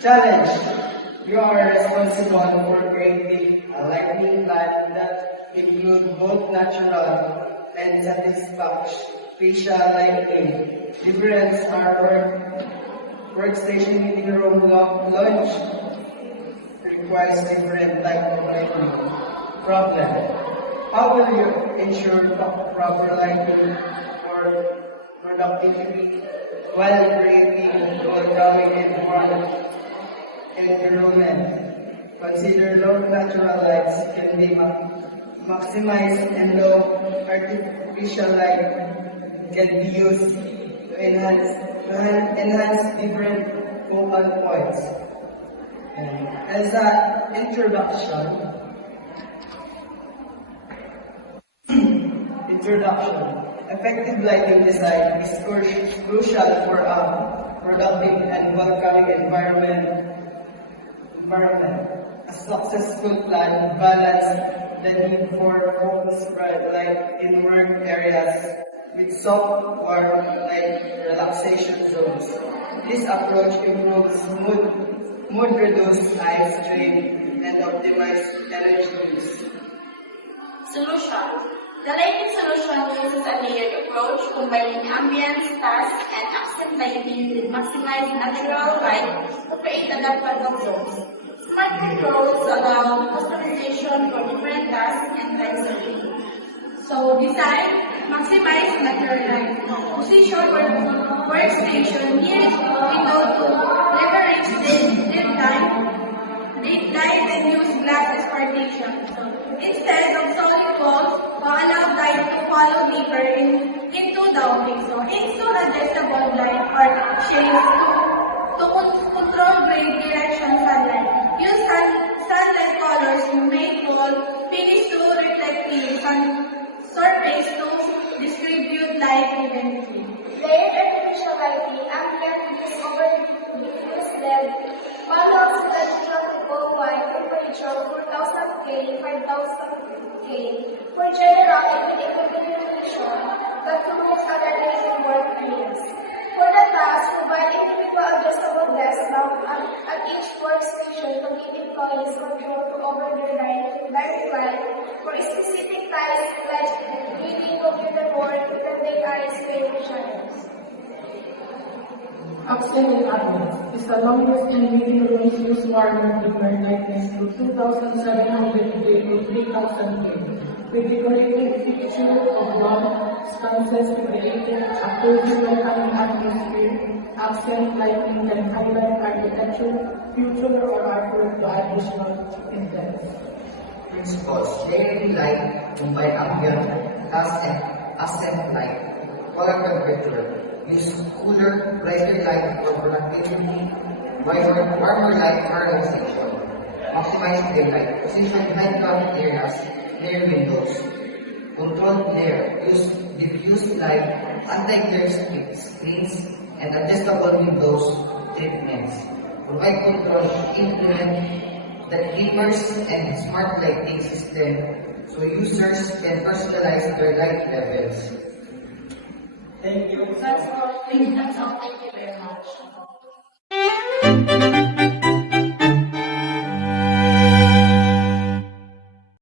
Challenge. You are responsible for creating a lighting plan that includes both natural and satisfacial lighting. Difference are workstation meeting room launch requires different type of lighting. Problem. How will you ensure proper lighting for productivity while creating welcoming environment? Consider low natural lights can be maximized and low artificial light can be used to enhance different focal points. As an introduction, effective lighting design is crucial for a productive and welcoming environment. A successful plan balances the need for focused bright light in work areas with soft or light relaxation zones. This approach improves mood reduces eye strain, and optimizes energy use. Solution. The lighting solution uses a layered approach combining ambience, task, and accent lighting with maximized natural light to create adaptable zones. Smart controls allow customization for different tasks and time zoning. So design, maximize natural light. Position workstation near window to leverage daylight and use glass partition. Instead of solid walls, allow light to follow deeper into the opening. So install adjustable light or shades to control direction sunlight. Use sunlight colors to make wall finish to reflective surface to distribute light evenly. Layered artificial lighting, ambient over diffuse LED, follows symmetrical wide temperature 4000 K, 5000 K for general illumination that promotes other lighting work areas. For the task, provide individual adjustable desk lamp at each workstation to give employees control to over their direct light for specific tasks like reading computer board when they are explaining channels. Accent and ambience is the longest in meeting rooms used warmer dimmer lightness to 2,700 K to 3,000 K, with decorative fixture of long stances to create a cozy welcoming atmosphere. Accent lighting can highlight architecture, future, or artwork to add visual intent. Principles. Layering light combine ambient, task, and accent light. Color temperature. Use cooler, brighter light for productivity, warmer light for relaxation. Maximize daylight. Position high-traffic areas near windows. Control glare. Use diffuse light, anti-glare screens, and adjustable windows treatments. Provide control. Implement the dimmers and smart lighting system so users can personalize their light levels. Thank you. That's all. Thank you very much.